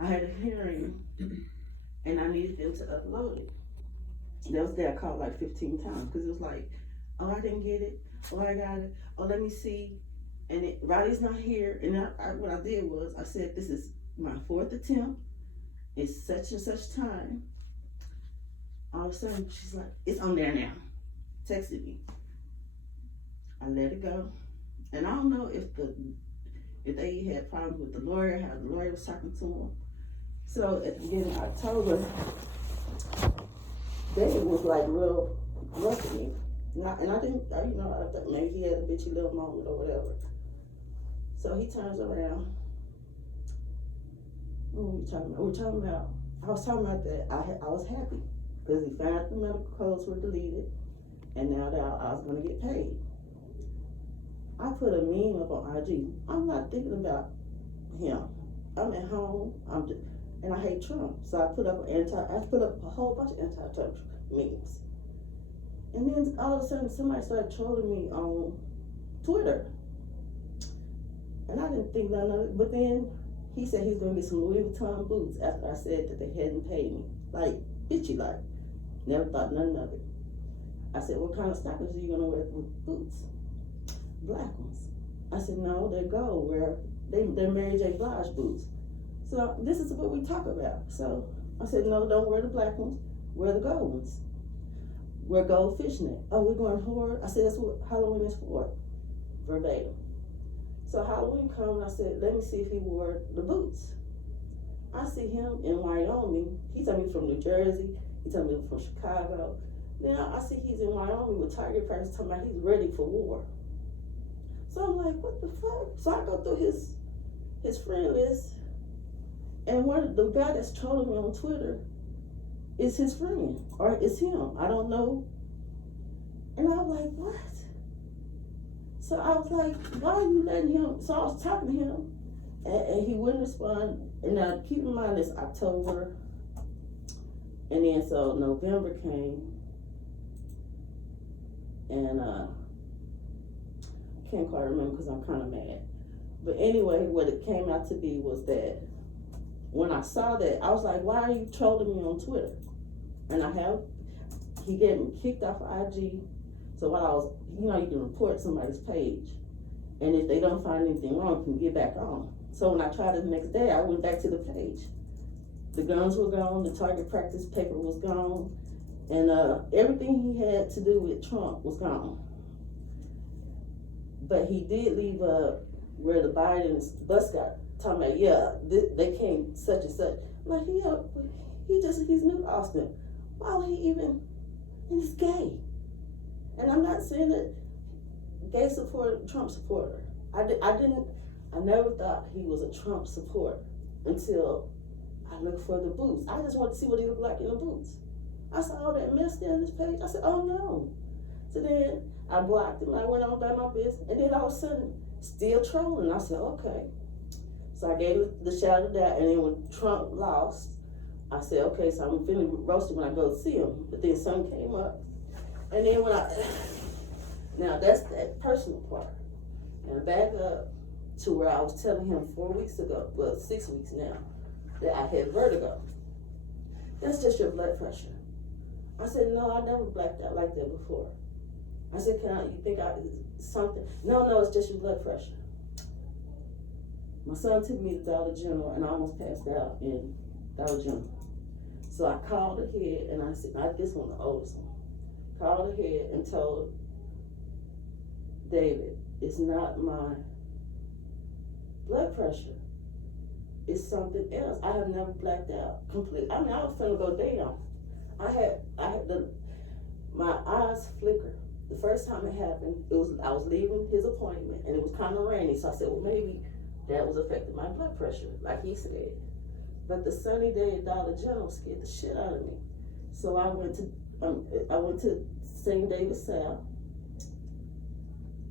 I had a hearing and I needed them to upload it. That was there. I called like 15 times because it was like, oh, I didn't get it. Oh, I got it. Oh, let me see. And Riley's not here. And what I did was I said, this is my fourth attempt. It's such and such time. All of a sudden, she's like, it's on there now. Texted me. I let it go. And I don't know if they had problems with the lawyer, how the lawyer was talking to them. So at the beginning of October, David was like real rough with me. And I didn't, I thought maybe he had a bitchy little moment or whatever. So he turns around. What were we talking about? I was talking about that I was happy because he found out the medical codes were deleted and now that I was going to get paid. I put a meme up on IG. I'm not thinking about him. I'm at home. And I hate Trump. So I put up a whole bunch of anti-Trump memes. And then all of a sudden somebody started trolling me on Twitter. And I didn't think none of it. But then he said he's gonna get some Louis Vuitton boots after I said that they hadn't paid me. Like, bitchy like. Never thought none of it. I said, what kind of stockings are you gonna wear with boots? Black ones. I said, no, they're gold. They're Mary J. Blige boots. So this is what we talk about. So I said, no, don't wear the black ones. Wear the gold ones. Wear gold fishnet. Oh, we're going forward. I said, that's what Halloween is for. Verbatim. So Halloween comes, I said, let me see if he wore the boots. I see him in Wyoming. He told me he's from New Jersey. He told me he was from Chicago. Then I see he's in Wyoming with target practice talking about he's ready for war. So I'm like, what the fuck? So I go through his friend list, and the guy that's trolling me on Twitter is his friend, or it's him. I don't know. And I'm like, what? So I was like, why are you letting him? So I was talking to him, and he wouldn't respond. And now keep in mind it's October, and then so November came, and I can't quite remember because I'm kind of mad. But anyway, what it came out to be was that when I saw that, I was like, why are you trolling me on Twitter? And he got me kicked off of IG. So what I was, you can report somebody's page. And if they don't find anything wrong, you can get back on. So when I tried it the next day, I went back to the page. The guns were gone, the target practice paper was gone, and everything he had to do with Trump was gone. But he did leave where the Biden's bus got talking about, yeah, they came such and such. I'm like, yeah, he's new to Austin. Why would he even, and he's gay. And I'm not saying that gay supporter, Trump supporter. I never thought he was a Trump supporter until I looked for the boots. I just wanted to see what he looked like in the boots. I saw all that mess there on his page. I said, oh no. So then I blocked him. I went on about my business. And then all of a sudden, still trolling. I said, okay. So I gave the shout of that. And then when Trump lost, I said, okay, so I'm feeling roasted when I go to see him. But then something came up. And then now that's that personal part. And back up to where I was telling him 4 weeks ago, well, 6 weeks now, that I had vertigo. That's just your blood pressure. I said, no, I never blacked out like that before. I said, you think something? No, it's just your blood pressure. My son took me to Dollar General and I almost passed out in Dollar General. So I called ahead and I said, this one, the oldest one. Called ahead and told David, it's not my blood pressure. It's something else. I have never blacked out completely. I was finna go down. I had my eyes flicker. The first time it happened, I was leaving his appointment and it was kind of rainy. So I said, well, maybe that was affecting my blood pressure, like he said. But the sunny day at Dollar General scared the shit out of me. So I went to St. David's South.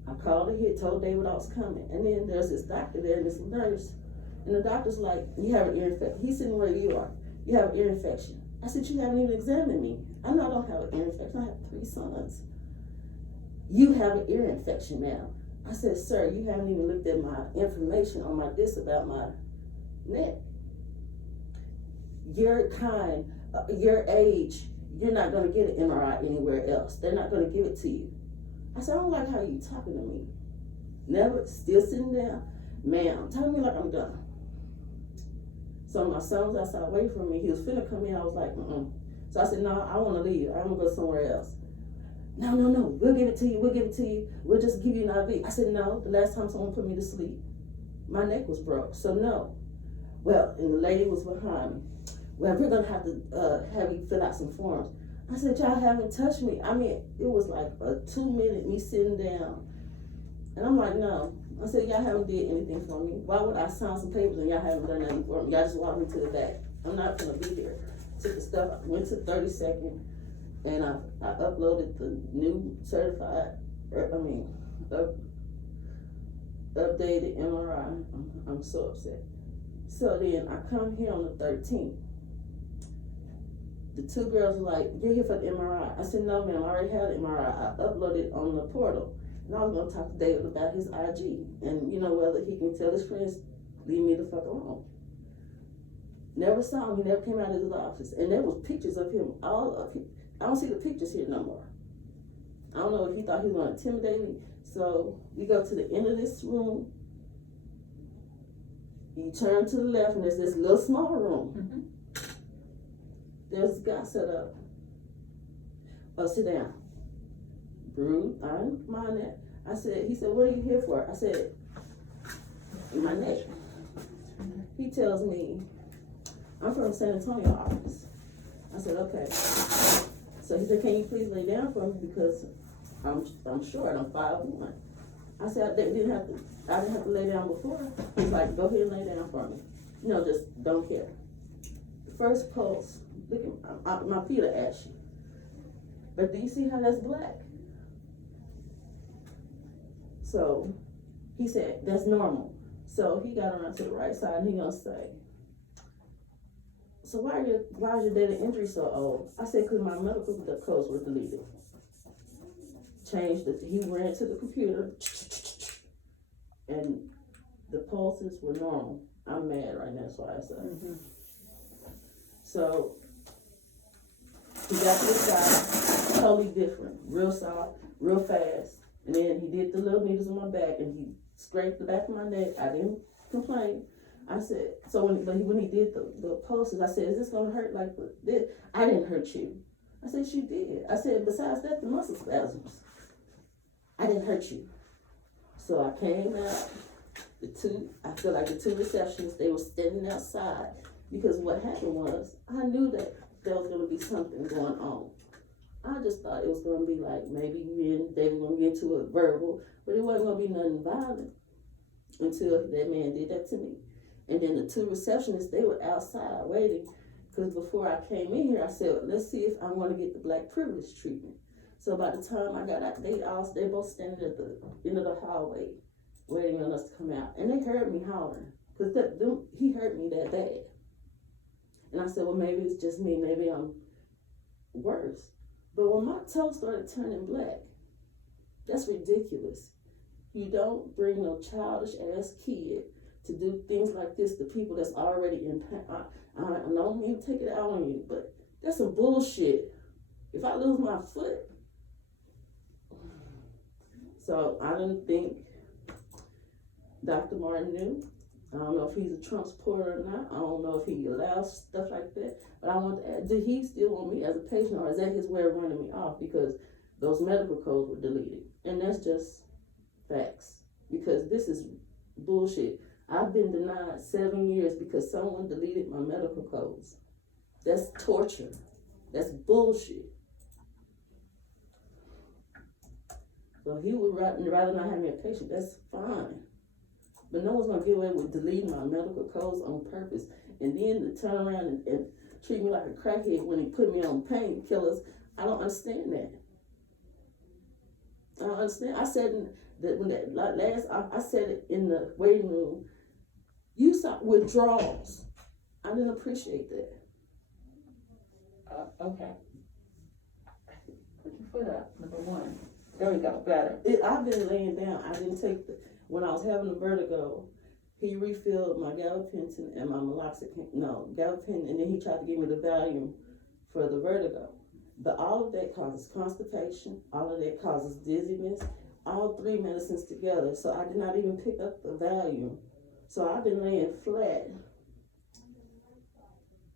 I called ahead, told David I was coming. And then there's this doctor there and this nurse. And the doctor's like, you have an ear infection. He's sitting where you are. You have an ear infection. I said, you haven't even examined me. I know I don't have an ear infection. I have 3 sons. You have an ear infection now. I said, sir, you haven't even looked at my information on my disc about my neck. your kind, your age, you're not gonna get an MRI anywhere else. They're not gonna give it to you. I said, I don't like how you talking to me. Never, still sitting there, ma'am, tell me like I'm done. So my son was outside waiting for me. He was finna come in. I was like, So I said, no, I want to leave. I want to go somewhere else. No, we'll give it to you. We'll just give you an IV. I said, no, the last time someone put me to sleep, my neck was broke. So no. Well, and the lady was behind me. Well, we're going to have to have you fill out some forms. I said, y'all haven't touched me. I mean, it was like a 2-minute me sitting down. And I'm like, no. I said, y'all haven't did anything for me. Why would I sign some papers and y'all haven't done nothing for me? Y'all just walked me to the back. I'm not gonna be here. Took the stuff, I went to 32nd, and I uploaded the new certified, updated MRI. I'm so upset. So then I come here on the 13th. The 2 girls were like, you're here for the MRI. I said, no ma'am, I already had the MRI. I uploaded it on the portal. And I was gonna talk to David about his IG and whether he can tell his friends, leave me the fuck alone. Never saw him, he never came out of his office. And there was pictures of him, all of him. I don't see the pictures here no more. I don't know if he thought he was gonna intimidate me. So we go to the end of this room. You turn to the left and there's this little small room. Mm-hmm. There's a guy set up. Oh, sit down. Rude, I didn't mind that. He said, what are you here for? I said, my neck. He tells me, I'm from San Antonio office. I said, okay. So he said, can you please lay down for me because I'm short, I'm 5'1". I said, I didn't have to lay down before. He's like, go ahead and lay down for me. Just don't care. The first pulse, look at my feet are ashy. But do you see how that's black? So he said, that's normal. So he got around to the right side and he gonna say, so why is your data entry so old? I said, because my medical codes were deleted. He ran to the computer and the pulses were normal. I'm mad right now, that's why I said. Mm-hmm. So he got this guy, totally different, real soft, real fast. And then he did the little needles in my back and he scraped the back of my neck. I didn't complain. I said, so when he did the pulses, I said, is this gonna hurt like this? I didn't hurt you. I said, she did. I said, besides that, the muscle spasms. I didn't hurt you. So I came out, I feel like the 2 receptionists, they were standing outside because what happened was, I knew that there was gonna be something going on. I just thought it was gonna be like maybe me and David were gonna get into a verbal, but it wasn't gonna be nothing violent until that man did that to me. And then the 2 receptionists, they were outside waiting, because before I came in here, I said, let's see if I'm gonna get the black privilege treatment. So by the time I got out, they both standing at the end of the hallway, waiting on us to come out. And they heard me hollering, because he hurt me that bad. And I said, well, maybe it's just me, maybe I'm worse. But when my toe started turning black, that's ridiculous. You don't bring no childish ass kid to do things like this to people that's already in pain. I don't mean to take it out on you, but that's some bullshit. If I lose my foot, so I didn't think Dr. Martin knew. I don't know if he's a Trump supporter or not. I don't know if he allows stuff like that. But I want to ask, did he still want me as a patient, or is that his way of running me off? Because those medical codes were deleted. And that's just facts. Because this is bullshit. I've been denied 7 years because someone deleted my medical codes. That's torture. That's bullshit. So he would rather not have me a patient. That's fine. But no one's gonna get away with deleting my medical codes on purpose. And then to turn around and treat me like a crackhead when he put me on painkillers. I don't understand that. I don't understand. I said I said it in the waiting room. You saw withdrawals. I didn't appreciate that. Okay. Put your foot up, number 1. There we go, better. I've been laying down. I didn't take when I was having the vertigo, he refilled my gabapentin and my meloxicam, no, gabapentin, and then he tried to give me the Valium for the vertigo. But all of that causes constipation, all of that causes dizziness, all three medicines together. So I did not even pick up the Valium. So I've been laying flat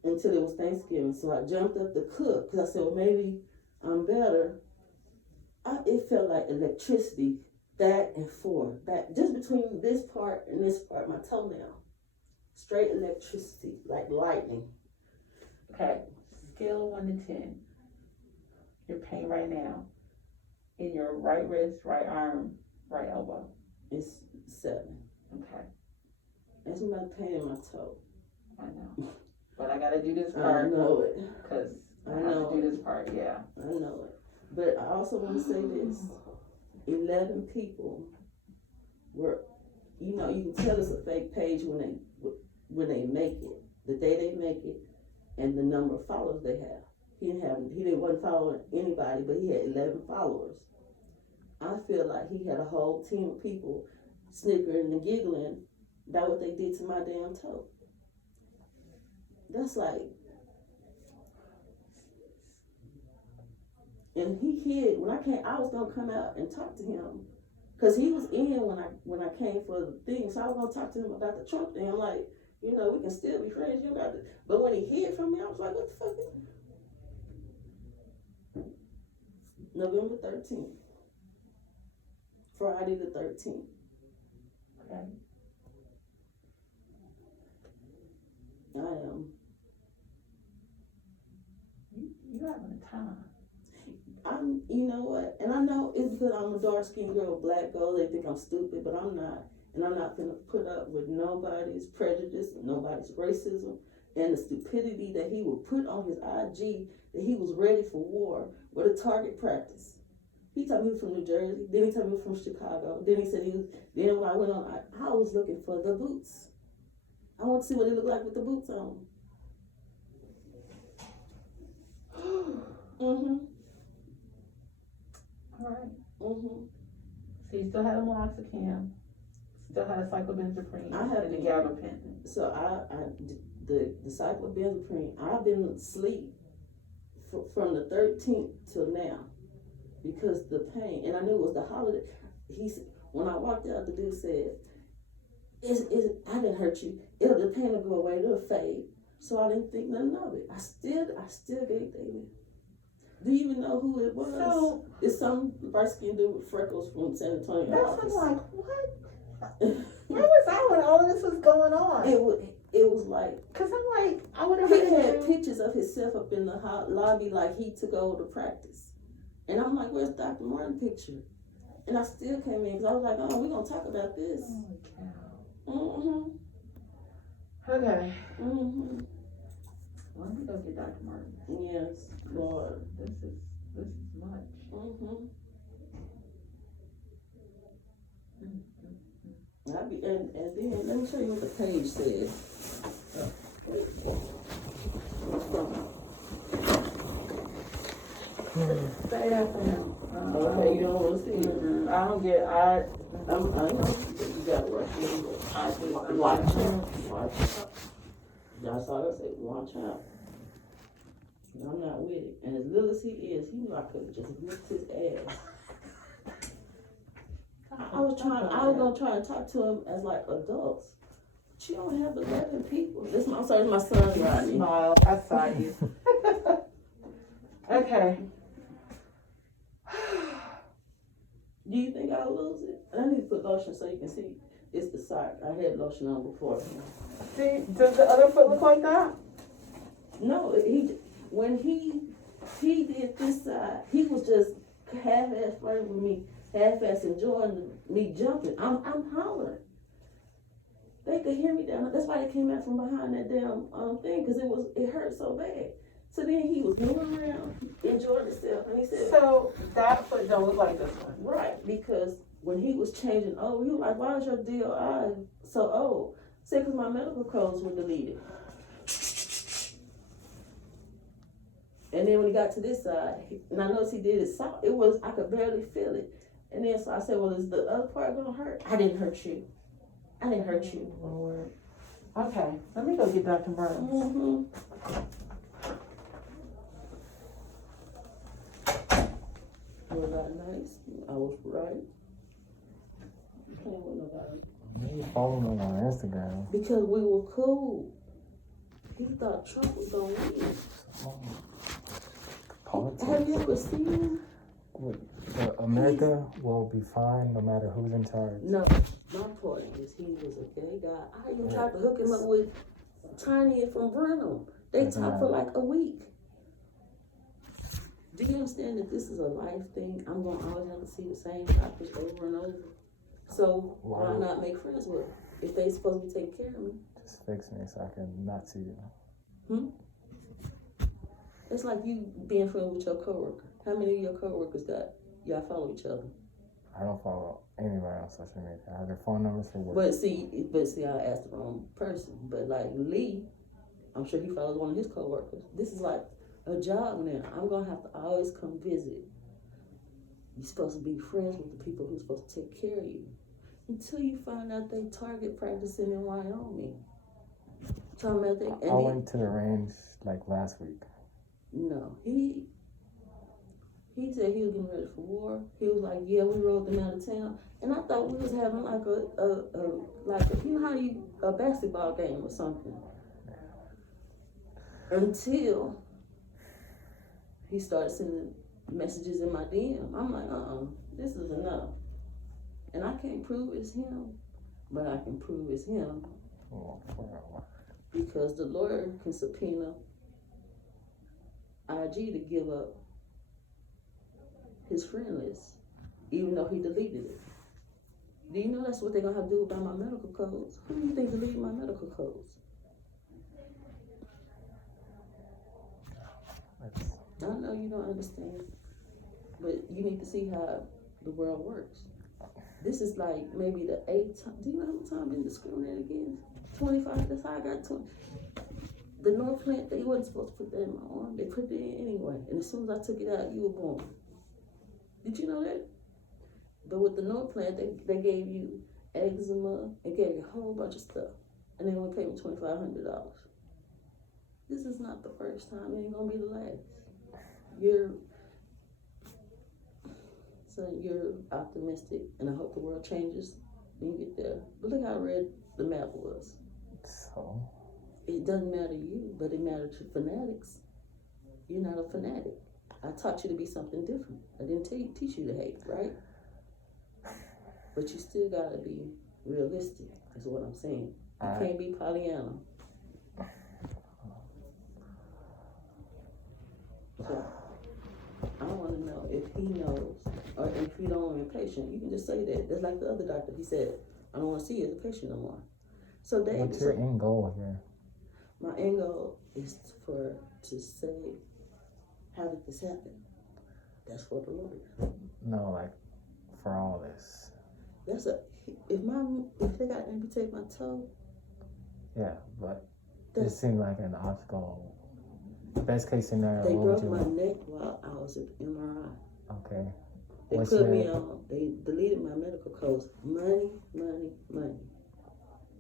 until it was Thanksgiving. So I jumped up to cook because I said, well, maybe I'm better. It felt like electricity back and forth, back just between this part and this part, my toenail. Straight electricity, like lightning. Okay, scale of 1 to 10. Your pain right now in your right wrist, right arm, right elbow. It's 7. Okay, That's my pain in my toe. I know. But I gotta do this I part know it. because I have know to do this part, yeah. I know it. But I also want to say this. 11 people were, you know, you can tell it's a fake page when they make it, the day they make it, and the number of followers they have. He wasn't following anybody, but he had 11 followers. I feel like he had a whole team of people snickering and giggling about what they did to my damn toe. That's like, and he hid when I came. I was gonna come out and talk to him, cause he was in when I came for the thing. So I was gonna talk to him about the Trump thing. I'm like, you know, we can still be friends. You got to. But when he hid from me, I was like, what the fuck? November 13th, Friday the 13th. Okay. I am. You having a time. You know what? And I know it's because I'm a dark-skinned girl, black girl. They think I'm stupid, but I'm not. And I'm not gonna put up with nobody's prejudice, nobody's racism, and the stupidity that he would put on his IG that he was ready for war with a target practice. He told me he was from New Jersey, then he told me he was from Chicago, then he said then when I went on, I was looking for the boots. I want to see what it looked like with the boots on. Mm-hmm. All right. Mm-hmm. So you still had a meloxicam, still had a cyclobenzaprine, I have and the been- gabapentin. So the cyclobenzaprine, I've been asleep from the 13th till now because the pain, and I knew it was the holiday. When I walked out, the dude said, I didn't hurt you. The pain will go away, it'll fade. So I didn't think nothing of it. I still gave David. Do you even know who it was? So It's some bright skinned dude with freckles from San Antonio that's office. I'm like, what? Where was I when all of this was going on? It was like, Cause I'm like, I would have he heard had it. pictures of himself up in the lobby like he took over the practice. And I'm like, where's Dr. Martin picture? And I still came in because I was like, oh, we're going to talk about this. Holy cow. Mm-hmm. Okay. Mm-hmm. Let me go get Dr. Martin. Yes, Lord. This is much. Mm-hmm. Mm-hmm. And then let me show you what the page says. Say that for him. Okay, you don't want to see it. I don't get. I know you got to rush in. Watch out. Watch out. That's all I say. Watch out. I'm not with it. And as little as he is, he knew I could have just whipped his ass. I was gonna try and talk to him as like adults. But you don't have 11 people. I'm sorry, my son Rodney. Smile. I saw you. Okay. Do you think I'll lose it? I need to put lotion so you can see. It's the sock. I had lotion on before. See, does the other foot look like that? No, when he did this side, he was just half-ass flirting with me, half-ass enjoying me jumping. I'm hollering. They could hear me down. That's why they came out from behind that damn thing, because it hurt so bad. So then he was moving around, enjoying himself, and he said, So that foot don't look like this one. right, because when he was changing over, he was like, why is your DOI so old? I said, because my medical codes were deleted. And then when he got to this side, and I noticed he did it soft, I could barely feel it. And then so I said, well, is the other part gonna hurt? I didn't hurt you. I didn't hurt you. Lord. Okay, let me go get Dr. Burns. Mm-hmm. Was I nice? I was right. You can't with nobody. You follow me on Instagram. Because we were cool. He thought Trump was gonna win. Politics. Have you ever seen him? America will be fine no matter who's in charge. No, my point is he was a gay guy. I even tried to hook him up with Tiny from Brenham. They talked for like a week. Do you understand that this is a life thing? I'm gonna always have to see the same topics over and over. So why not make friends with them if they supposed to be taking care of me? Just fix me so I can not see you. It's like you being friends with your coworker. How many of your coworkers y'all follow each other? I don't follow anybody on social media. I have their phone numbers for work. But see, I asked the wrong person. But like Lee, I'm sure he follows one of his coworkers. This is like a job now. I'm gonna have to always come visit. You're supposed to be friends with the people who's supposed to take care of you. Until you find out they target practicing in Wyoming. Talking about that. I went to the range like last week. No, he said he was getting ready for war. He was like, yeah, we rode them out of town. And I thought we was having like you know how a basketball game or something. Until he started sending messages in my DM. I'm like, this is enough. And I can't prove it's him, but I can prove it's him. Because the lawyer can subpoena IG to give up his friend list, even though he deleted it. Do you know that's what they're gonna have to do about my medical codes? Who do you think deleted my medical codes? I know you don't understand, but you need to see how the world works. This is like maybe the 8th time. Do you know how many times I've been discriminated against? 25, that's how I got 20. The North plant, they wasn't supposed to put that in my arm. They put it in anyway. And as soon as I took it out, you were born. Did you know that? But with the North plant, they gave you eczema. They gave you a whole bunch of stuff. And they only paid me $2,500. This is not the first time. It ain't gonna be the last. You're optimistic, and I hope the world changes when you get there. But look how red the map was. So? It doesn't matter to you, but it matters to fanatics. You're not a fanatic. I taught you to be something different. I didn't teach you to hate, right? But you still gotta be realistic, is what I'm saying. You can't be Pollyanna. So, I want to know if he knows, or if you don't want to be a patient, you can just say that. That's like the other doctor. He said, I don't want to see you as a patient no more. So David, what's your end goal here? My end goal is to say, how did this happen? That's for the lawyer. No, like for all this. If they got to amputate my toe. Yeah, but it seemed like an obstacle. Best case scenario. They broke my neck while I was at the MRI. Okay. They put me on. They deleted my medical codes. Money.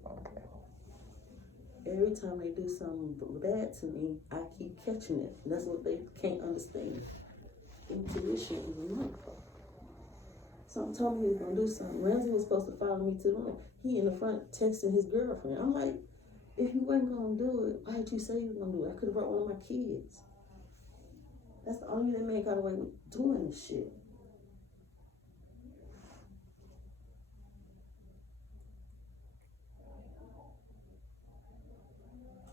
Okay. Every time they do something bad to me, I keep catching it. That's what they can't understand. Intuition is a motherfucker. Something told me he was gonna do something. Ramsey was supposed to follow me to the room. He in the front texting his girlfriend. I'm like, if you wasn't gonna do it, why did you say you was gonna do it? I could have brought one of my kids. That's the only that man got away with doing this shit.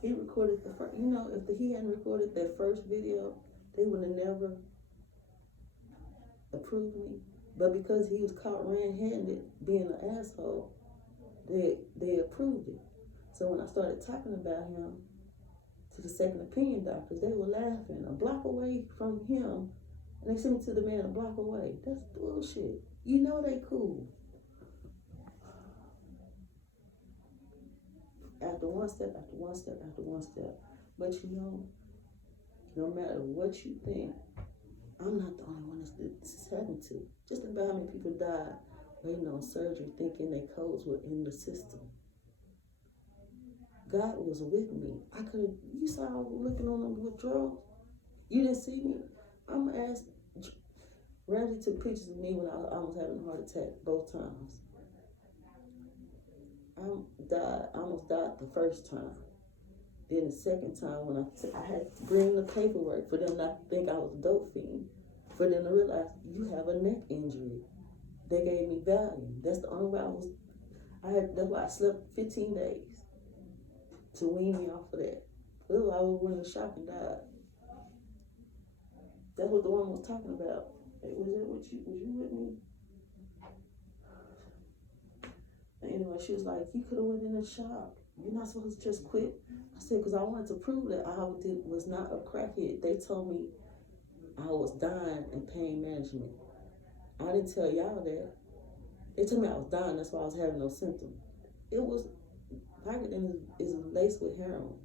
He recorded the first, if he hadn't recorded that first video, they would have never approved me. But because he was caught red-handed being an asshole, they approved it. So when I started talking about him to the second opinion doctors, they were laughing a block away from him, and they sent me to the man a block away. That's bullshit. You know they cool. After one step, after one step, after one step. But no matter what you think, I'm not the only one this is happening to. Just about how many people died waiting on surgery thinking their codes were in the system. God was with me. I could have, you saw I was looking on them withdrawals. You didn't see me. I'm gonna ask, Ramsey took pictures of me when I was almost having a heart attack both times. I almost died the first time. Then the second time when I had to bring the paperwork for them not to think I was a dope fiend, for them to realize you have a neck injury. They gave me Valium. That's the only way that's why I slept 15 days to wean me off of that. Otherwise I would went in shock and died. That's what the woman was talking about. Was you with me? And anyway, she was like, you could have went in a shock. You're not supposed to just quit. I said, because I wanted to prove that I was not a crackhead. They told me I was dying in pain management. I didn't tell y'all that. They told me I was dying, that's why I was having no symptoms. It was, Vicodin is laced with heroin.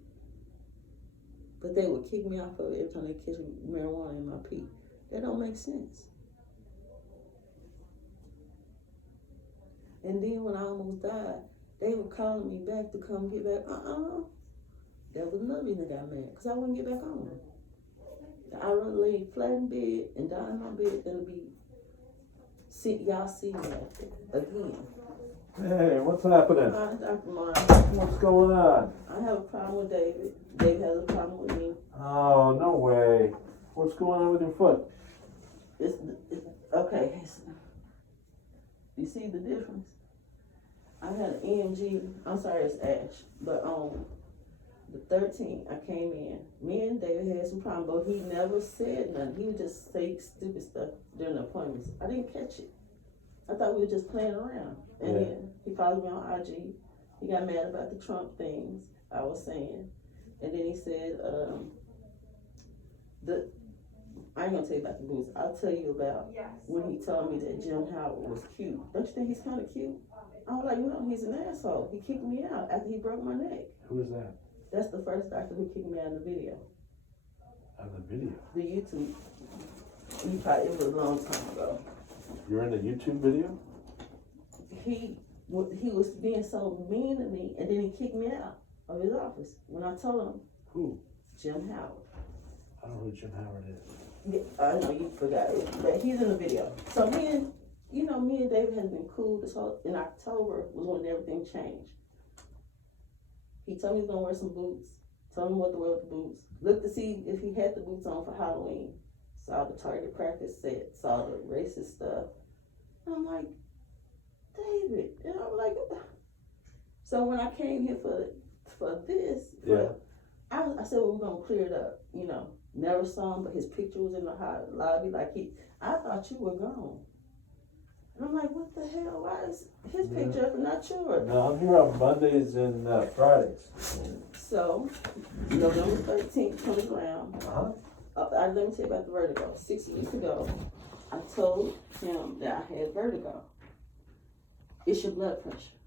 But they would kick me off of it every time they catch marijuana in my pee. That don't make sense. And then when I almost died, they were calling me back to come get back. That was another reason I got mad, because I wouldn't get back on. I'd rather lay flat in bed and die in my bed than to be, y'all see me again. Hey, what's happening? Hi, Dr. Martin. What's going on? I have a problem with David. David has a problem with me. Oh, no way. What's going on with your foot? It's okay. You see the difference? I had an EMG. I'm sorry, it's Ash. But on the 13th, I came in. Me and David had some problem, but he never said nothing. He would just say stupid stuff during the appointments. I didn't catch it. I thought we were just playing around. And then he followed me on IG. He got mad about the Trump things I was saying. And then he said, I ain't gonna tell you about the boots. I'll tell you about when he told me that Jim Howard was cute. Don't you think he's kind of cute? I was like, he's an asshole. He kicked me out after he broke my neck. Who is that? That's the first doctor who kicked me out in the video. On the video? The YouTube. It was a long time ago. You're in the YouTube video? He was being so mean to me, and then he kicked me out of his office when I told him. Who? Jim Howard. I don't know who Jim Howard is. Yeah, I know you forgot it, but he's in the video. So me and David has been cool this whole, in October was when everything changed. He told me he was gonna wear some boots, told him what to wear with the boots, looked to see if he had the boots on for Halloween, saw the target practice set, saw the racist stuff. And I'm like, David, and I'm like, so when I came here for this, I said, well, we're gonna clear it up, Never saw him, but his picture was in the lobby. I thought you were gone. And I'm like, what the hell? Why is his picture up and not yours? No, I'm here on Mondays and Fridays. So, November 13th comes around. Let me tell you about the vertigo. 6 weeks ago, I told him that I had vertigo. It's your blood pressure.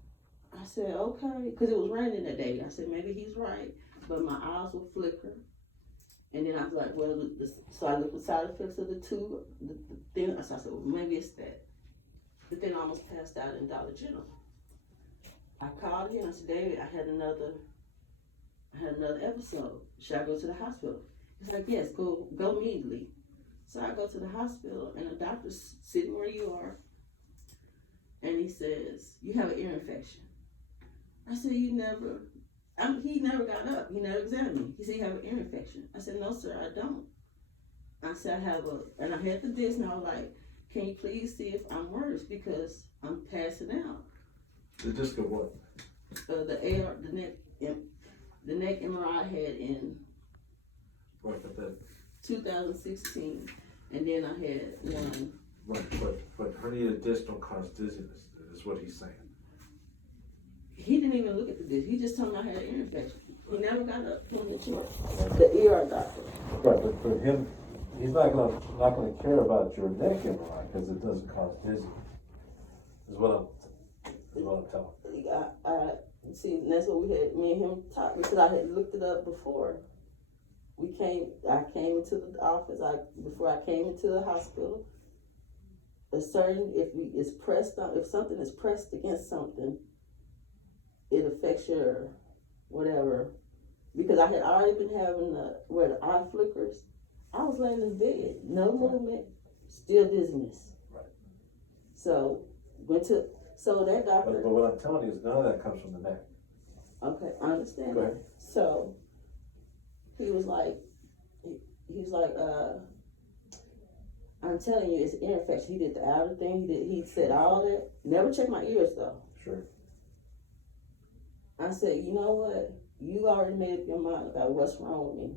I said, okay, because it was raining that day. I said, maybe he's right, but my eyes will flicker. And then I was like, so I looked at the side effects of the tube, the thing. So I said, well, maybe it's that. But then I almost passed out in Dollar General. I called him. I said, David, I had another episode. Should I go to the hospital? He's like, yes, go immediately. So I go to the hospital, and the doctor's sitting where you are, and he says, you have an ear infection. I said, he never got up. He never examined me. He said, you have an ear infection. I said, no, sir, I don't. I said, and I had the disc, and I was like, can you please see if I'm worse, because I'm passing out. The disc of what? The neck MRI I had in Right, but 2016, and then I had one. But herniated discs don't cause dizziness, is what he's saying. He didn't even look at the disc. He just told me I had an ear infection. He never got up from the chair. The ER doctor. Right, but for him, he's not gonna care about your neck MRI because it doesn't cause dizziness. Is what I'm telling him. I see, and that's what we had, me and him talk, because I had looked it up before. I came into the office, before I came into the hospital, if something is pressed against something, it affects your whatever, because I had already been having where the eye flickers. I was laying in bed, no movement, still dizziness. Right. So so that doctor. But what I'm telling you is none of that comes from the neck. Okay, I understand. Go ahead. So he was like, I'm telling you, it's an ear infection. He did the outer thing. He said all that. Never checked my ears though. Sure. I said, you know what? You already made up your mind about what's wrong with me.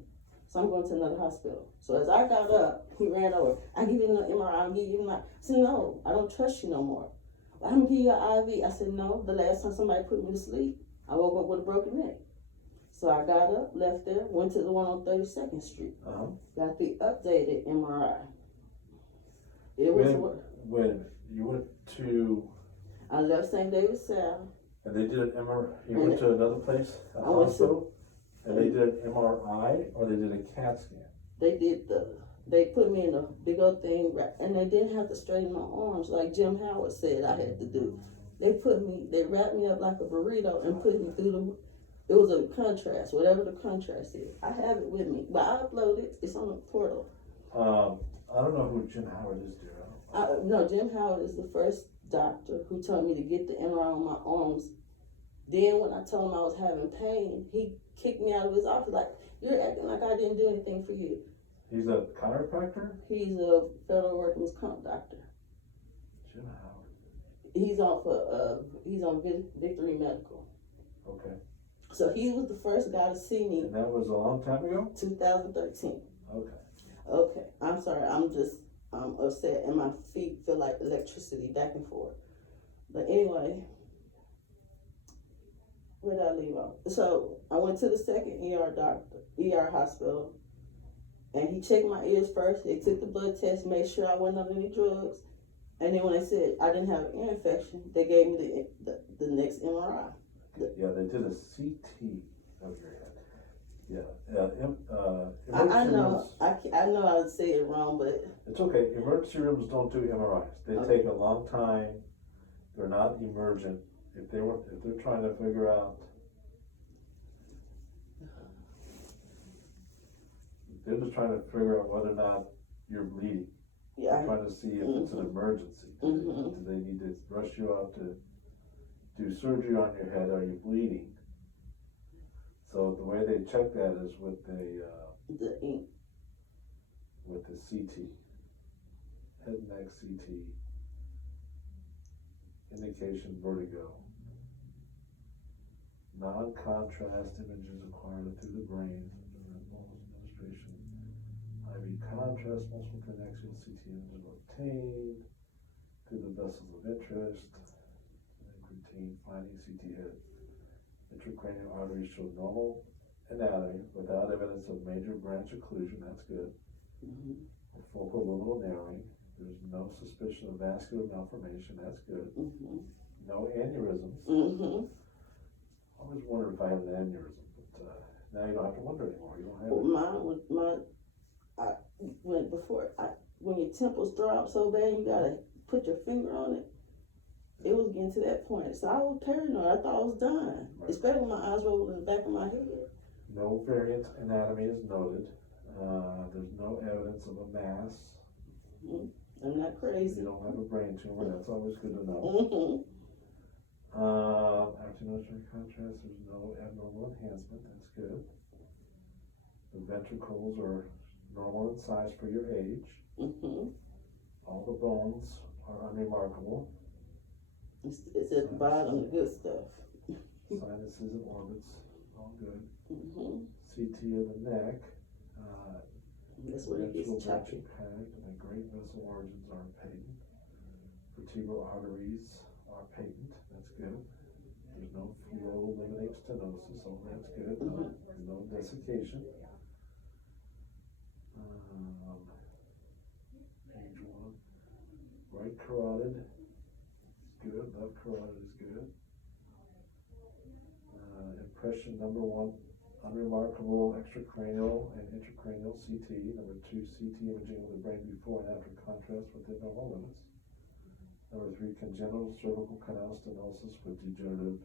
So I'm going to another hospital. So as I got up, he ran over. I give you an MRI. I'll give you an. I said, no, I don't trust you no more. I'm gonna give you an IV. I said, no. The last time somebody put me to sleep, I woke up with a broken neck. So I got up, left there, went to the one on 32nd Street. Got the updated MRI. It was when you went to, I left St. David's South. and they did an MRI, you went to another place, a I went to- hospital, and they did an MRI, or they did a CAT scan? They put me in a big old thing, and they didn't have to straighten my arms like Jim Howard said I had to do. They wrapped me up like a burrito and put me through it was a contrast, whatever the contrast is. I have it with me, but I upload it, it's on the portal. I don't know who Jim Howard is, dear. No, Jim Howard is the first doctor who told me to get the MRI on my arms. Then when I told him I was having pain, he kicked me out of his office like, you're acting like I didn't do anything for you. He's a chiropractor? He's a federal workman's comp doctor. Jim Howard. He's on Victory Medical. Okay. So he was the first guy to see me. And that was a long time ago? 2013. Okay. Okay, I'm sorry, I'm upset and my feet feel like electricity back and forth. But anyway, where did I leave off? So I went to the second ER hospital, and he checked my ears first. They took the blood test, made sure I wasn't on any drugs. And then when they said I didn't have an ear infection, they gave me the next MRI. Yeah, they did a CT of your head. Yeah. I emergency know, rooms- I know I would say it wrong, but It's okay. Emergency rooms don't do MRIs. They Okay. take a long time. They're not emergent. If they're trying to figure out, they're just trying to figure out whether or not you're bleeding. yeah, They're trying to see if it's an emergency. Mhm. Do they need to rush you out to do surgery on your head? Are you bleeding? So the way they check that is with the ink. with the CT, head and neck CT, indication vertigo. Non-contrast images acquired through the brain, administration. IV contrast muscle connection, CT images obtained through the vessels of interest. Routine finding CT head. Intracranial arteries show normal anatomy without evidence of major branch occlusion, that's good. Mhm. Focal luminal narrowing, there's no suspicion of vascular malformation, that's good. Mhm. No aneurysms. Mhm. I always wondered if I had an aneurysm, but now you don't have to wonder anymore, you don't have Well, it. mine was when your temples throb so bad you gotta put your finger on it. It was getting to that point, so I was paranoid. I thought I was done, Right. especially when my eyes rolled in the back of my head. No variant anatomy is noted. There's no evidence of a mass. I'm not crazy. You don't have a brain tumor, that's always good to know. Mhm. After military contrast, there's no abnormal enhancement, that's good. The ventricles are normal in size for your age. Mhm. All the bones are unremarkable. It's at the bottom, the good stuff. Sinuses and orbits, all good. Mhm. CT of the neck. That's where it Ventral gets branch choppy. impact, and the great vessel origins are patent. Vertebral arteries are patent, that's good. There's no flow limiting stenosis, so that's good. Mhm. No desiccation. Page 1. Right carotid, good. Left carotid is good. Impression number 1, unremarkable extracranial and intracranial CT. Number 2, CT imaging of the brain before and after contrast within normal limits. Number 3, congenital cervical canal stenosis with degenerative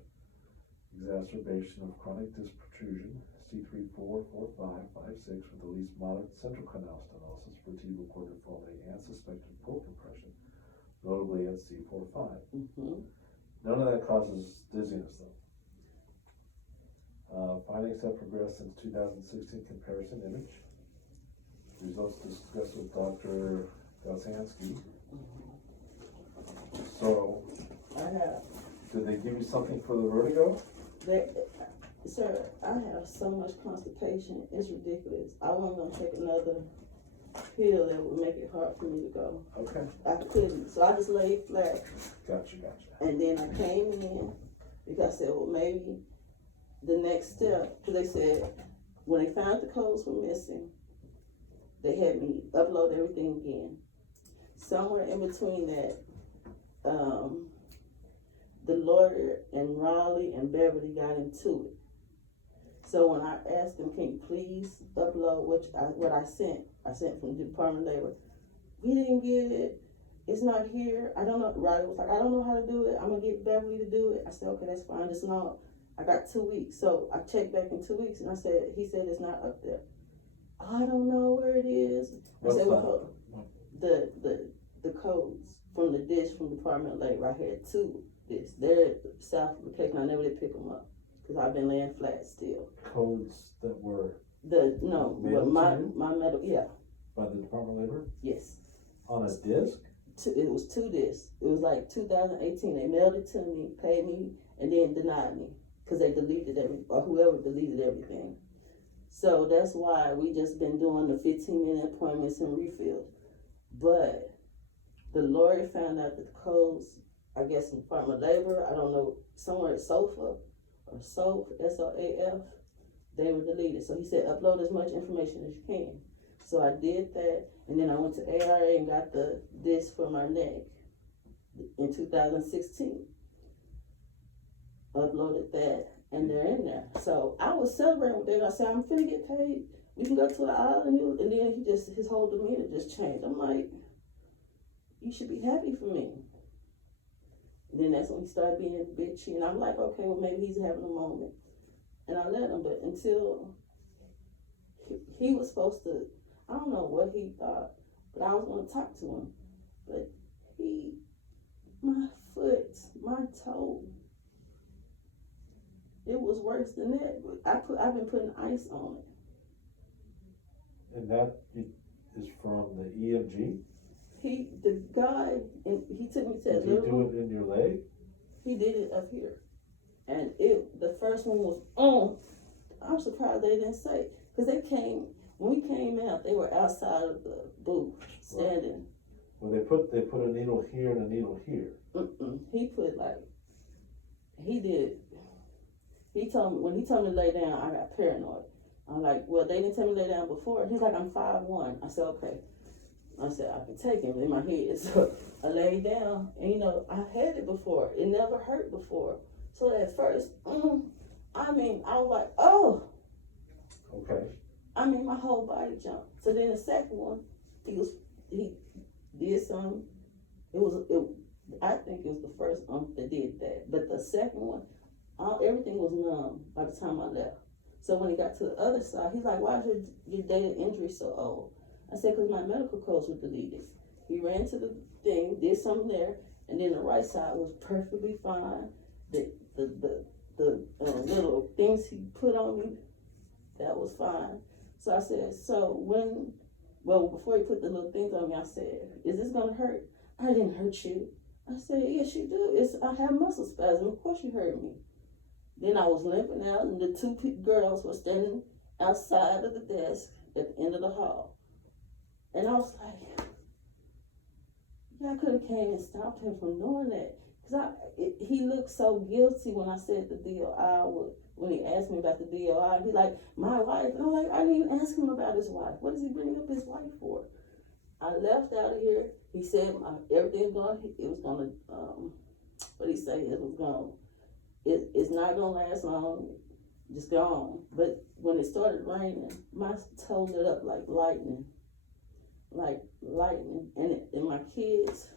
exacerbation of chronic disc protrusion, C344556, with at least moderate central canal stenosis, vertebral cord deformity, and suspected port compression, notably at C45. Mm-hmm. None of that causes dizziness though. Findings have progressed since 2016 comparison image. Results discussed with Dr. Gausansky. So, I have, did they give you something for the vertigo? sir, I have so much constipation, it's ridiculous. I wasn't gonna take another pill that would make it hard for me to go. Okay, I couldn't, so I just laid flat. gotcha. And then I came in because I said, well, maybe the next step, because they said when they found the codes were missing, they had me upload everything again. Somewhere in between that, the lawyer and Raleigh and Beverly got into it. So when I asked them, can you please upload what I sent from the Department of Labor, we didn't get it. It's not here. I don't know. Riley was like, I don't know how to do it. I'm gonna get Beverly to do it. I said, okay, that's fine. Just long. I got 2 weeks. So I checked back in 2 weeks and he said it's not up there. I don't know where it is. I said, well, the codes from the dish from Department of Labor. I had 2 discs. They're south of the case and I never did pick them up because I've been laying flat still. Codes that were But mailed my to you? my medical, yeah, by the Department of Labor yes. on a disc? It was 2 discs. It was like 2018. They mailed it to me, paid me, and then denied me because they deleted or whoever deleted everything. So that's why we just been doing the 15-minute appointments and refills. But the lawyer found out that the codes, I guess in Department of Labor, I don't know, somewhere at SOFA or SOAF, SOAF, they were deleted. So he said, upload as much information as you can. So I did that, and then I went to ARA and got the disc for my neck in 2016. Uploaded that, and they're in there. So I was celebrating with them. I said, I'm finna get paid. We can go to the island. And then his whole demeanor just changed. I'm like, you should be happy for me. And then that's when he started being bitchy, and I'm like, okay, well maybe he's having a moment. And I let him, but until he was supposed to, I don't know what he thought, but I was gonna talk to him. But my foot, my toe, it was worse than that. I've been putting ice on it. And that is from the EMG? The guy, and he took me to Did a you little do room. it in your leg? He did it up here. And the first one was I'm surprised they didn't say, because when we came out, they were outside of the booth, standing. Well, they put a needle here and a needle here. He put when he told me to lay down, I got paranoid. I'm like, well, they didn't tell me to lay down before. He's like, I'm 5'1". I said, okay. I said, I can take him in my head. So I laid down, and I had it before. It never hurt before. So at first, I was like, oh. Okay. My whole body jumped. So then the second one, he did something. I think it was the first that did that. But the second one, everything was numb by the time I left. So when he got to the other side, he's like, why is your date of injury so old? I said, because my medical codes were deleted. He ran to the thing, did something there, and then the right side was perfectly fine. The little things he put on me, that was fine. So I said, before he put the little things on me, I said, is this gonna hurt? I didn't hurt you. I said, yes, you do. I have muscle spasm. Of course you hurt me. Then I was limping out, and the 2 girls were standing outside of the desk at the end of the hall. And I was like, I could have came and stopped him from doing that. Because he looked so guilty when I said the DOI, when he asked me about the DOI. He's like, my wife. And I'm like, I didn't even ask him about his wife. What is he bringing up his wife for? I left out of here. He said everything was going to, what he say, it's not going to last long, just gone. But when it started raining, my toe lit up like lightning. And my kids,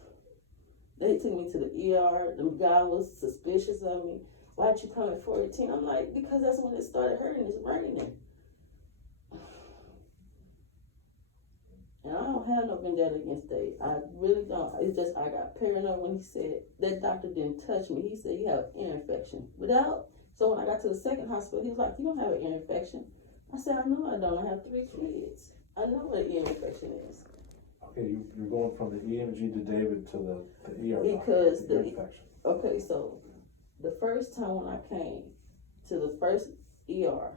they took me to the ER. The guy was suspicious of me. why'd you come at 4:18? I'm like, because that's when it started hurting, it's raining. And I don't have no vendetta against Dave. I really don't. It's just I got paranoid when he said that doctor didn't touch me. He said you have an ear infection. So when I got to the second hospital, he was like, you don't have an ear infection. I said, I know I don't. I have 3 kids. I know what an ear infection is. Okay, you're going from the EMG to David to the ER. Because the ear the- infection. Okay, so the first time when I came to the first ER,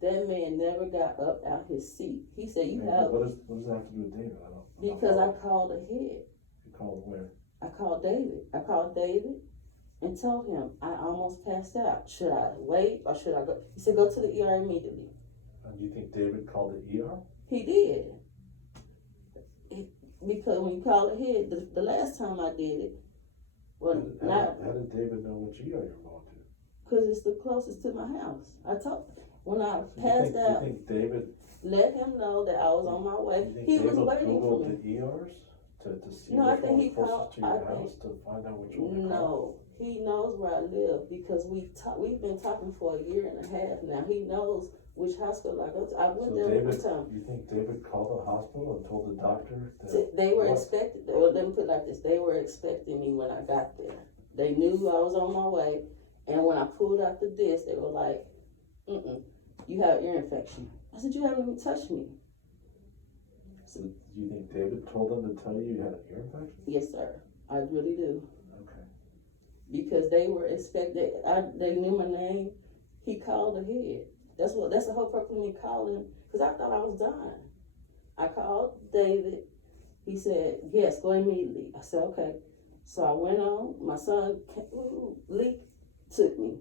that man never got up out his seat. He said, you Okay, have, what does that have to do with David? I don't. because I called ahead. You called where? I called David. I called David and told him I almost passed out. Should I wait or should I go? He said, go to the ER immediately. And you think David called the ER? He did. Because when you call ahead, the last time I did it, well, not How did David know which ER you're going to? because it's the closest to my house. I told when I So passed out, You think David? let him know that I was on my way. You think He David was waiting for Googled me. the ERs to see No, I which think one he was closest called- to your I think- house to find out which one to call? No, he knows where I live because we've been talking for a year and a half now. He knows which hospital I go to. I went So there one David, time. you think David called the hospital and told the doctor that? So they were What? expecting, or let me put it like this, they were expecting me when I got there. They knew I was on my way, and when I pulled out the disc, they were like, you have ear infection. I said, you haven't even touched me. So do you think David told them to tell you you had an ear infection? Yes, sir, I really do. Okay. Because they were expecting, they knew my name. He called ahead. That's the whole purpose of me calling, because I thought I was dying. I called David. He said, yes, go immediately. I said, okay. So I went on. My son, Lee, took me,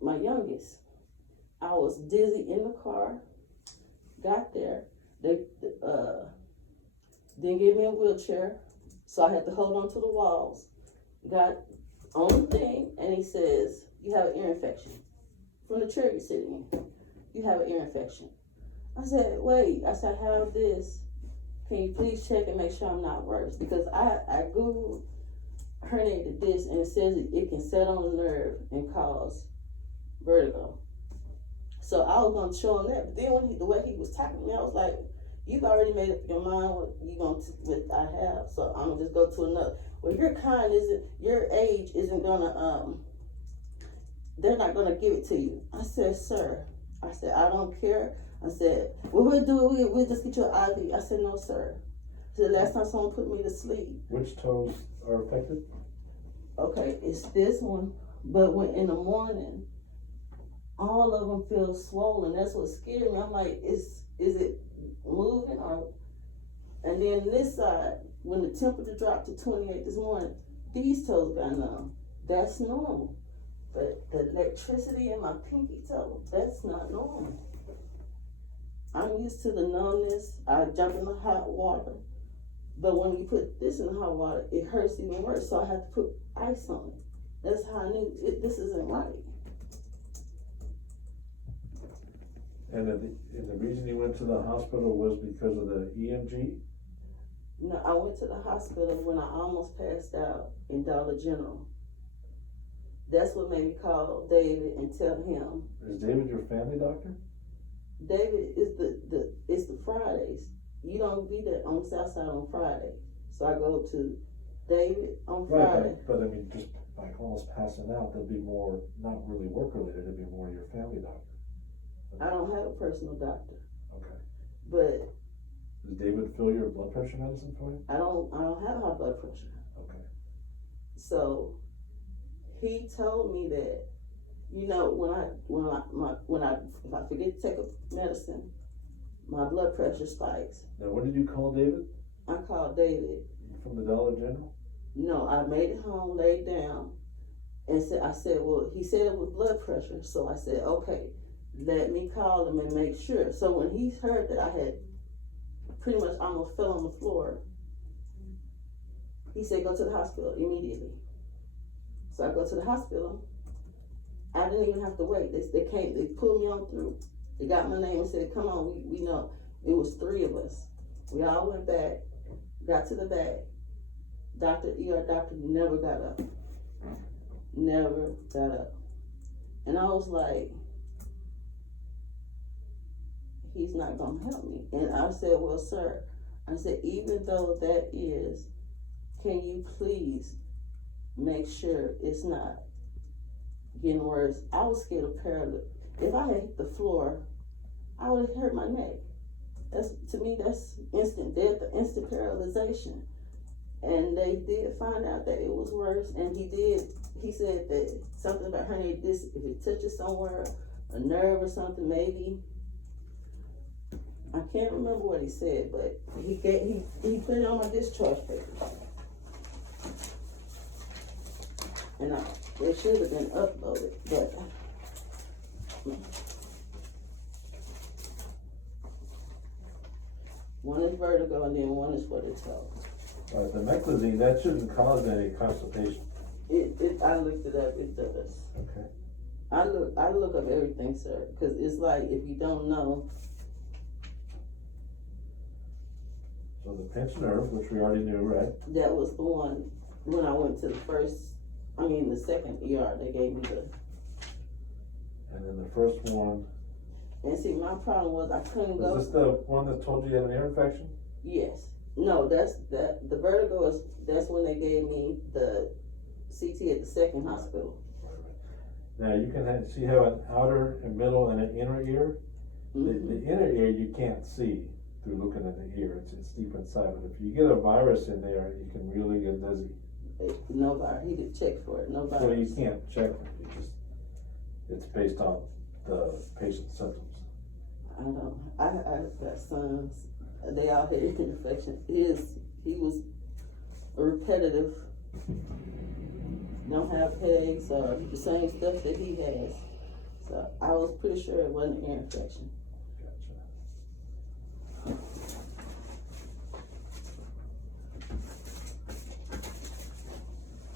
my youngest. I was dizzy in the car. Got there. They didn't give me a wheelchair, so I had to hold on to the walls. Got on the thing, and he says, you have an ear infection. From the chair you're sitting in, you have an ear infection. I said, wait. I said, I have this. Can you please check and make sure I'm not worse? Because I Googled herniated disc, and it says it can set on the nerve and cause vertigo. So I was gonna show him that, but then the way he was talking to me, I was like, you've already made up your mind what I have, so I'm gonna just go to another. Well, your age isn't gonna, they're not gonna give it to you. I said, sir, I said, I don't care. I said, well, we'll just get you an IV. I said, no, sir. I said, last time someone put me to sleep. Which toes are affected? Okay, it's this one, but when in the morning, all of them feel swollen. That's what scared me. I'm like, is it moving or? And then this side, when the temperature dropped to 28 this morning, these toes got numb. That's normal. But the electricity in my pinky toe, that's not normal. I'm used to the numbness. I jump in the hot water. But when you put this in the hot water, it hurts even worse. So I had to put ice on it. That's how I knew this isn't right. And the reason you went to the hospital was because of the EMG? No, I went to the hospital when I almost passed out in Dollar General. That's what made me call David and tell him. Is David your family doctor? David is it's the Fridays. You don't be there on the south side on Friday. So I go to David on Friday. Right, but I mean, just like almost passing out, there'll be more, not really work related, it'll be more your family doctor. I don't have a personal doctor. Okay. But Does David fill your blood pressure medicine for you? I don't have high blood pressure. Okay. So he told me that, you know, if I forget to take a medicine, my blood pressure spikes. Now, when did you call David? I called David. From the Dollar General? No, I made it home, laid down, and I said, well, he said it was blood pressure. So I said, okay, let me call him and make sure. So when he heard that I had pretty much almost fell on the floor, he said, go to the hospital immediately. So I go to the hospital. I didn't even have to wait. They pulled me on through. They got my name and said, come on, we know. It was 3 of us. We all went back, got to the back. ER doctor never got up. Never got up. And I was like, he's not gonna help me. And I said, well, sir, I said, even though that is, can you please make sure it's not getting worse? I was scared of paralysis. If I had hit the floor, I would have hurt my neck. To me, that's instant death, instant paralyzation. And they did find out that it was worse, and he said that something about herniated disc, if it touches somewhere, a nerve or something, maybe. I can't remember what he said, but he put it on my discharge paper. And it should have been uploaded, but one is vertigo and then one is for the toe. The meclizine, that shouldn't cause any constipation. I looked it up, it does. Okay. I look up everything, sir, cause it's like, if you don't know. So the pinched nerve, which we already knew, right? That was the one, when I went to the second ER, they gave me the, And then the first one, and see, my problem was I couldn't go. is this the one that told you you had an ear infection? Yes, no, the vertigo that's when they gave me the CT at the second hospital. Now, you can have, so you have an outer, a middle, and an inner ear. Mhm. The inner ear you can't see through looking at the ear, it's deep inside, but if you get a virus in there, you can really get dizzy. Nobody, he did check for it, So nobody. you can't check it, it's based on the patient's symptoms. I've got sons, they all had ear infection. He was repetitive, don't have headaches or the same stuff that he has. So I was pretty sure it wasn't ear infection. Gotcha.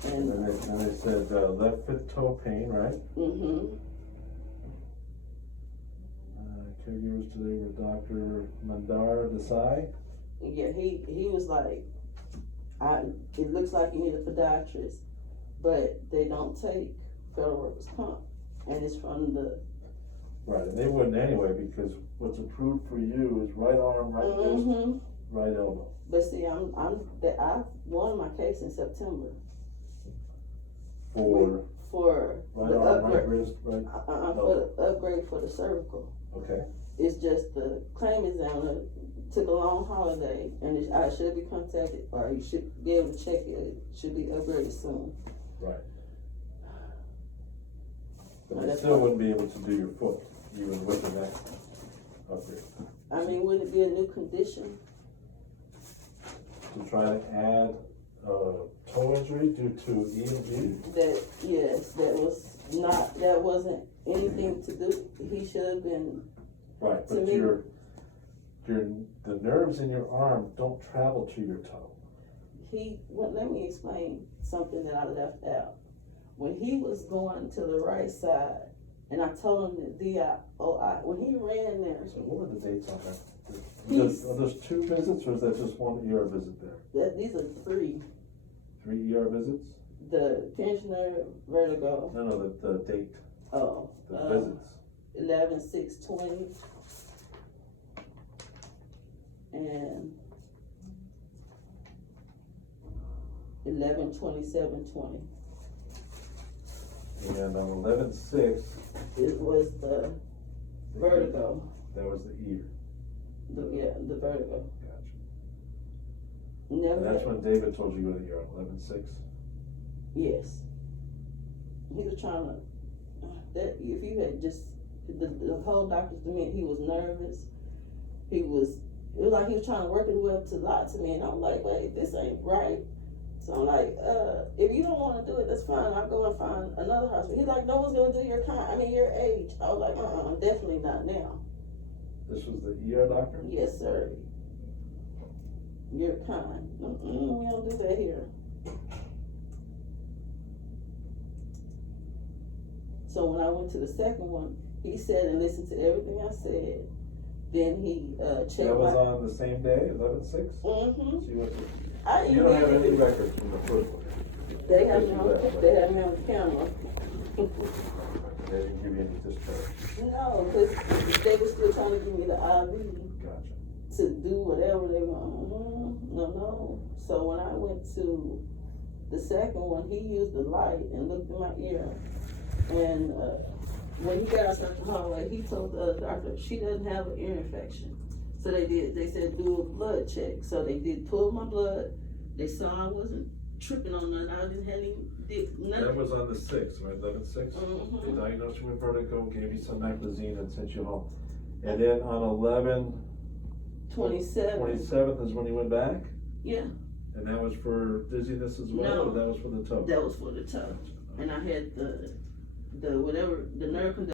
And then they said, left foot toe pain, right? Mm-hmm. Caregivers today were Dr. Mandar Desai. Yeah, he was like, it looks like you need a podiatrist, but they don't take federal workers' comp, and it's from the. Right, and they wouldn't anyway, because what's approved for you is right arm, right wrist, Mm-hmm. right elbow. But see, I won my case in September For for right the arm, right upgrade. wrist, right, For the upgrade for the cervical. okay. It's just the claim examiner took a long holiday, and I should be contacted, or you should be able to check it. It should be upgraded soon. Right. But No, you that's still fine. wouldn't be able to do your foot, even with the neck upgrade. I mean, would it be a new condition? To try to add, toe injury due to EMG? That wasn't anything to do, he should have been, Right, To but me- the nerves in your arm don't travel to your toe. let me explain something that I left out. When he was going to the right side, and I told him that DIOI, when he ran there, So what were the dates on that? He's- Are those 2 visits, or is that just 1 ER visit there? these are 3, 3 ER visits? the pensioner vertigo, No, the date, oh, the visits. 11/6/20, and 11/27/20. And on 11/6, It was the vertigo, that was the ear. the vertigo. Gotcha. Never. And that's when David told you to go to the ER, 11/6? Yes. He was trying to, that, if you had just, the whole doctor's demeanor, he was nervous. It was like he was trying to work his way up to lie to me, and I'm like, wait, this ain't right. So I'm like, if you don't wanna do it, that's fine, I'll go and find another hospital. He's like, no one's gonna do your your age. I was like, definitely not now. This was the ER doctor? Yes, sir. Your kind. We don't do that here. So when I went to the second one, he said and listened to everything I said. Then he checked That was my. on the same day, 11/6? Mm-hmm. So you went to, I you don't have any even. records from the first one? They have me Because you on. left, right? They have me on camera. they didn't give you any discharge. No, cause they were still trying to give me the IV Gotcha. to do whatever they want. No. So when I went to the second one, he used the light and looked in my ear. And when he got outside the hallway, he told the other doctor she doesn't have an ear infection. So they said do a blood check. So they did pull my blood. They saw I wasn't tripping on nothing. I didn't have any nothing. That was on the 6th, right, 11/6? They Mhm. diagnosed you with vertigo, gave you some meclizine and sent you home. And then on 27. 27th is when you went back? Yeah, And that was for dizziness as well, No. or that was for the toe? that was for the toe. And I had the nerve conduction